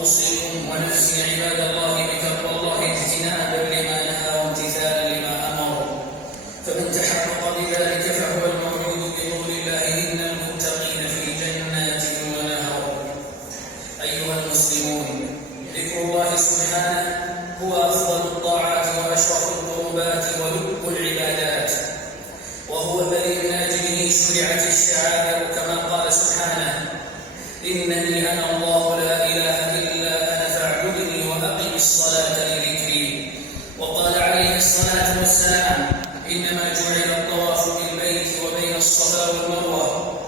أوصيكم ونفسي عباد الله بتقوى الله اجتنابا لما نهى وامتثالا لما أمر، فمن تحقق بذلك فهو الموعود بقول الله إن المتقين في جنات ونهر. أيها المسلمون، ذكر الله سبحانه هو أفضل الطاعات وأشرف القربات ولب العبادات، وهو الذي من أجله شرعت الشعائر، كما قال سبحانه: إنني أنا الله لا إله إلا أنا فاعبدني وأقم الصلاة لذكري. وقال عليه الصلاة والسلام: إنما جعل الطواف بالبيت وبين الصفا والمروة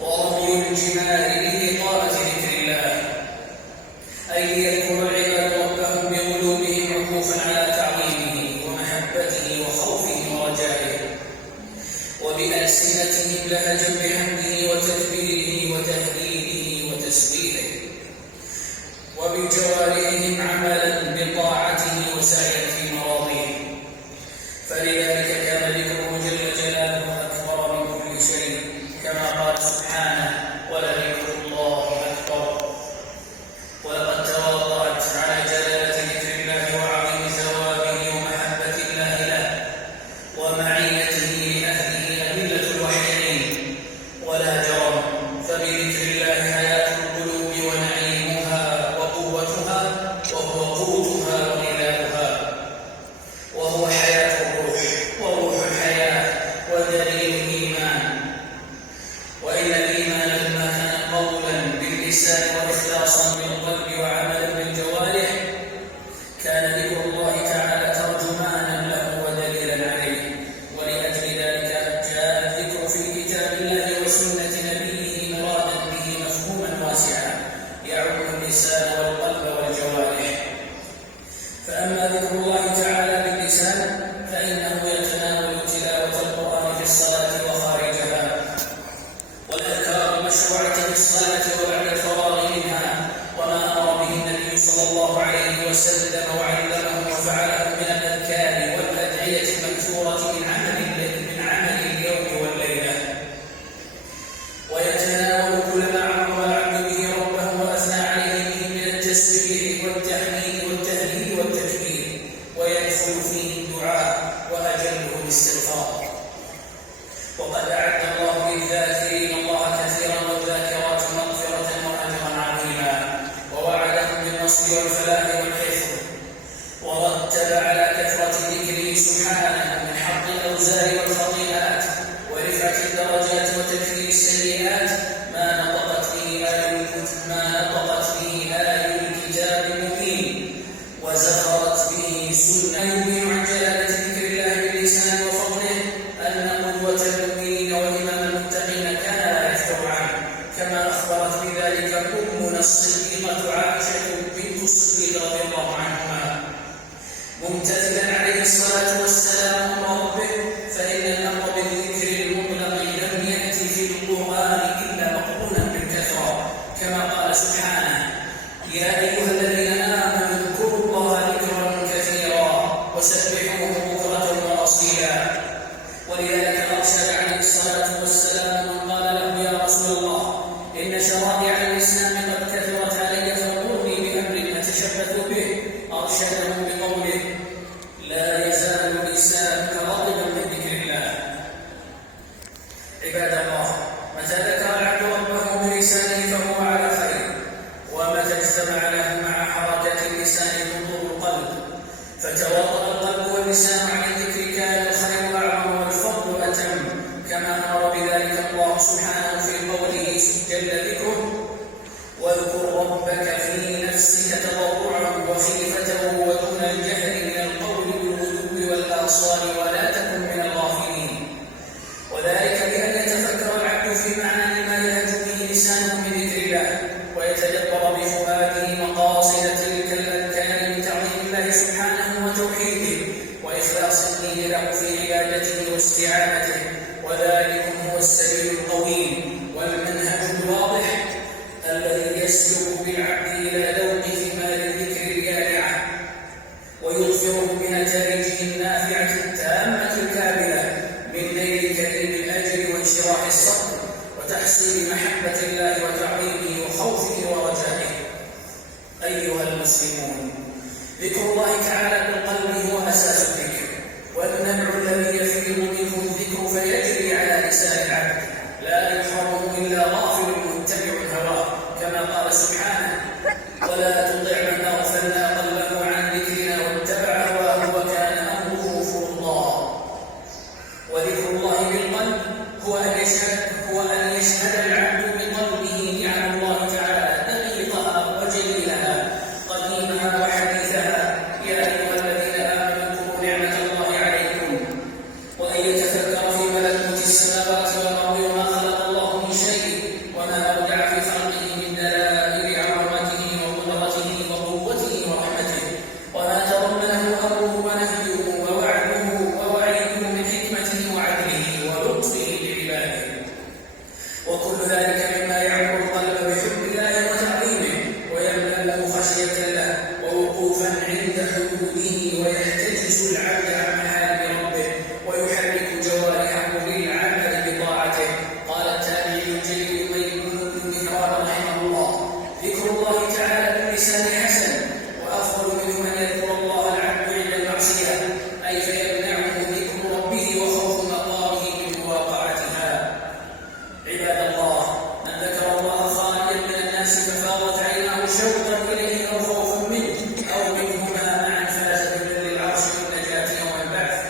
ورمي الجمار لإقامة ذكر الله، أي ليذكر العباد ربهم بقلوبهم عكوفا على تعظيمه ومحبته وخوفه ورجائه، وبألسنتهم لهجا بحمده وتكبيره وتهليله وتسبيحه، وبجوارحهم عملا بطاعته وسعيا في مراضيه. فلذلك كان ذكره جل جلاله أكبر من كل شيء، كما قال سبحانه: ولذكر الله أكبر. ولقد تواضعت على جلالة ذكر الله وعظيم ثوابه ومحبة الله له ومعيته لأهله أدلة الوحيين، ولا جرم فبذكر الله حياة القلوب ونعيمها وقوتها، وهو قوتها وغذاؤها، وهو حياة الروح وروح الحياة ودليل الإيمان. وإن الإيمان لما كان قولا باللسان وإخلاصا بالقلب وعملا بالجوارح، كان ذكر الله تعالى ترجمانا له ودليلا عليه. ولأجل ذلك جاء الذكر في كتاب الله وسنة نبيه مرادا به مفهوما واسعا يعم اللسان والقلب والجوارح. فأما ذكر الله تعالى باللسان فإنه يتناول تلاوة القرآن في الصلاة وخارجها، والأذكار المشروعة في الصلاة وبعد الفراغ منها، وما أمر به النبي صلى الله عليه وسلم وعلمه وفعله من الأذكار والأدعية المأثورة من عمل اليوم والليلة. ويتناول كل ما عظم العبد به ربه وأثنى عليه به من التسبيح والتحميد والتهليل والتكبير، ويدخل فيه الدعاء وأجله الاستغفار. وقد أعد الله للذاكرين الله كثيرا والذاكرات مغفرة وأجرا عظيما، ووعدهم بالنصر والفلاح والحفظ، ورتب على كثرة ذكره سبحانه من حق الأوزار والخطيئات ورفعة الدرجات وتكفير السيئات ما نطقت به آي الكتاب المبين، وزخرت به سنة يبين عن جلالة ذكر الله باللسان وفضله أن قدوة المؤمنين وإمام المتقين كان لا يفتر عنه، كما أخبرت بذلك أمنا الصديقة عائشة بنت الصديق رضي الله عنهما، ممتثلا عليه الصلاة والسلام أمر ربه: فإن الأمر بالذكر المطلق لم يأتي في القرآن إلا مقرونا بالكثرة، كما قال سبحانه: يا أيها الذين آمنوا اذكروا الله ذكرا كثيرا وسبحوه بكرة وأصيلا. ولذلك أرشد عليه الصلاة والسلام من قال له: يا رسول الله، إن شرائع الإسلام قد كثرت علي فمرني بأمر أتشبث به، أرشده بقوله: لا يزال لسانك رطبا من ذكر الله. عباد الله، متى ذكر العبد ربه بلسانه فهو على خير، ومتى اجتمع له مع حركة اللسان حضور القلب فتواطأ القلب واللسان عن الذكر كان الخير أعظم والفضل أتم، كما أمر بذلك الله سبحانه في قوله جل ذكره: واذكر ربك في نفسك تضرعا وخيفة ودون الجهل من القول بالغدو والآصال ولا تكن من الغافلين. وذلك بأن يتفكر العبد في معاني ما يلهج به لسانه من ذكر الله، ويتدبر بفؤاده مقاصد تلك الأذكار من تعظيم الله سبحانه وتوحيده وإخلاص الدين له في عبادته واستعانته. وذلك هو السبيل القويم والمنهج الواضح الذي يسلك بالعبد إلى ذوق ثمار الذكر الجارعة ويظفره بنتائجه النافعة التامة كما قال سبحانه: ولا تطع من أغفلنا قلبه عن ذكرنا واتبع هواه وكان أمره فرطا. وذكر الله بالقلب هو أن يشهد العبد بقلبه نعم الله تعالى دقيقها وجليلها قديمها وحديثها. يا أيها الذين آمنوا اذكروا نعمة الله عليكم، وأن يتفكر في ملكوت السماوات والأرض وما خلق الله من شيء وما أودع في خلقه من دلائل عظمته وقدرته وقوته ورحمته، وما تضمنه أمره ونهيه ووعده ووعيده من حكمته وعدله ولطفه بعباده. وكل ذلك مما يعمر القلب بحب الله وتعظيمه ويملأ له خشية له ووقوفا عند حدوده، ويحتجز العبد عن محارم ربه ويحرك جوارحه للعمل بطاعته. قال التابعي الجليل ميمون بن مهران رحمه الله: ذكر الله تعالى باللسان حسن، وأفضل منه من يذكر الله العبد عند المعصية، أي فيمنعه ذكر ربه وخوف مقامه من مواقعتها. عباد الله، من ذكر الله خاليا من الناس ففاضت عيناه شوقا إليه أو خوفا منه أو منهما معا فاز ببر العرش والنجاة يوم البعث.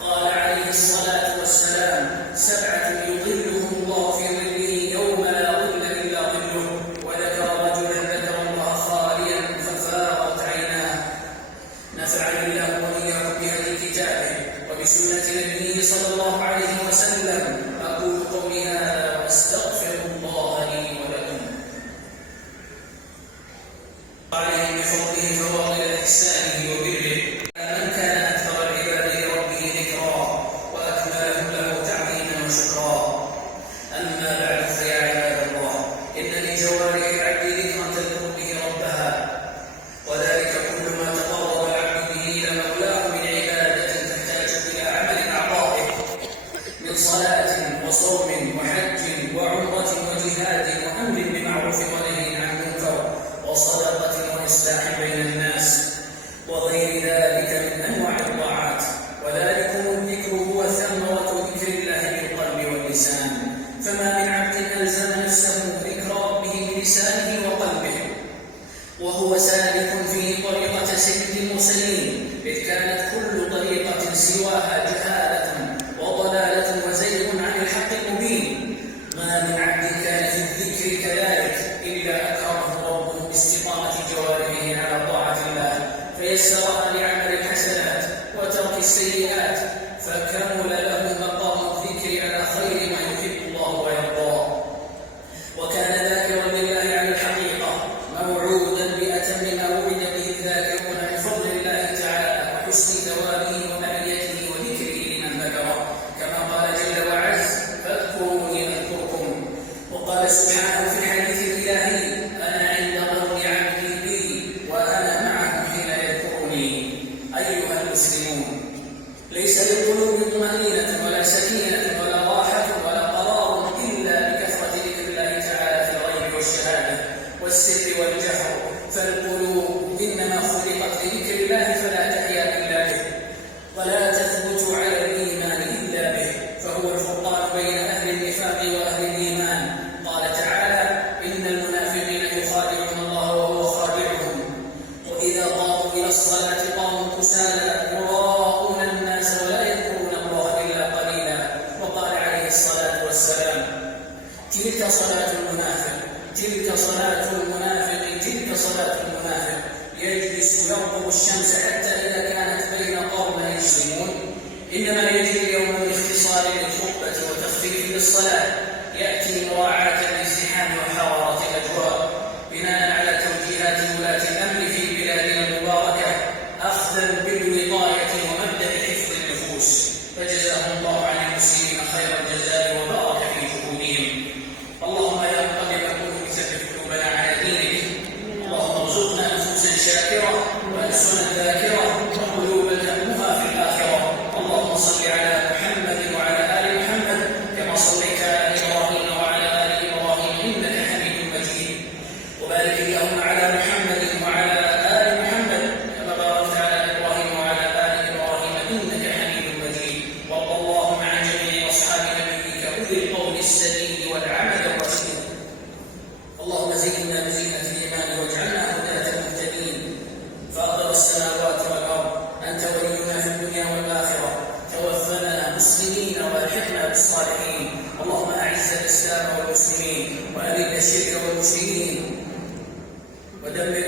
قال عليه الصلاة والسلام: 7 يظلهم الله في ظله يوم لا ظل إلا ظله. وذكر رجلا ذكر الله خاليا ففاضت عيناه. نفعني الله وإياكم بهدي كتابه وبسنة نبيه صلى الله عليه وسلم. أقول قولي هذا وأستغفر الله لي ولكم. عليه بفضله فواضل إحسانه وبره، من كان أكثر العباد لربه ذكرا وأكملهم له تعظيما وشكرا. أما بعد، فيا عباد الله، إن لجوارح العبد ذكرا تذكر به ربها، وذلك كل ما تقرب العبد به إلى مولاه من عبادة تحتاج إلى عمل أعضائه من صلاة وصوم وحج وعمرة وجهاد وأمر بمعروف ونهي عن منكر وصدقة وإصلاح بين الناس وغير ذلك من أنواع الطاعات. وذلكم الذكر هو ثمرة ذكر الله بالقلب واللسان. فما من عبد ألزم نفسه ذكر ربه بلسانه وقلبه وهو سالك فيه طريقة سيد المرسلين، إذ كانت كل طريقة سواها جهالة وضلالة وزيغ عن الحق المبين. ما من عبد كان في الذكر كذلك إلا أكرمه ربه باستقامة جوارحه على طاعة الله، فيسرها لعمل الحسنات وترك السيئات، فكمل له مقام الذكر على خير ما يحب الله ويرضاه، وكان ذاكرا لله على الحقيقة، موعودا بأتم ما وعد به الذاكرون من فضل الله تعالى وحسن ثوابه ومعيته وذكره لمن ذكره، كما قال جل وعز: فاذكروني أذكركم. وقال سبحانه في الحديث الإلهي: أنا عند ظن عبدي بي وأنا معه حين يذكرني. أيها المسلمون، ليس للقلوب طمأنينة ولا سكينة ولا راحة ولا قرار إلا بكثرة ذكر الله تعالى في الغيب والشهادة والسر والجهر، فالقلوب إنما خلقت لذكر الله فلا تحيا إلا به، ولا تثبت على الإيمان إلا به، فهو الفرقان بين أهل النفاق وأهل الإيمان. قال تعالى: إن المنافقين يخادعون الله وهو خادعهم، وإذا قاموا إلى الصلاة قاموا كسالى يراءون الناس ولا يذكرون الله إلا قليلا. وقال عليه الصلاة والسلام: تلك صلاة المنافق، تلك صلاة المنافق، تلك صلاة المنافق، يجلس يرقب الشمس حتى إذا كانت بين قرني يسلمون. إنما يجري اليوم باختصار للخطبة وتخفيف للصلاة، يأتي مراعاة للازدحام وحرارة الأجواء، بناء على توجيهات ولاة الأمر في بلادنا المباركة، أخذا بالوقاية ومبدأ حفظ النفوس، فجزاهم الله عن المسلمين خير الجزاء وبارك في جهودهم. اللهم يا مقلب القلوب ثبت قلوبنا على دينك، اللهم ارزقنا نفوسا شاكرة وألسنا ذاكرة وقلوبا همها في الآخرة. اللهم صل على محمد وعلى آل محمد كما صليت على إبراهيم وعلى آل إبراهيم إنك حميد مجيد. اللهم زينا بزينة الإيمان واجعلنا هداة مهتدين. فاطر السماوات والأرض، أنت ولينا في الدنيا والآخرة، توفنا مسلمين والحقنا بالصالحين. اللهم أعز الإسلام والمسلمين وأذل الشرك والمشركين ودمر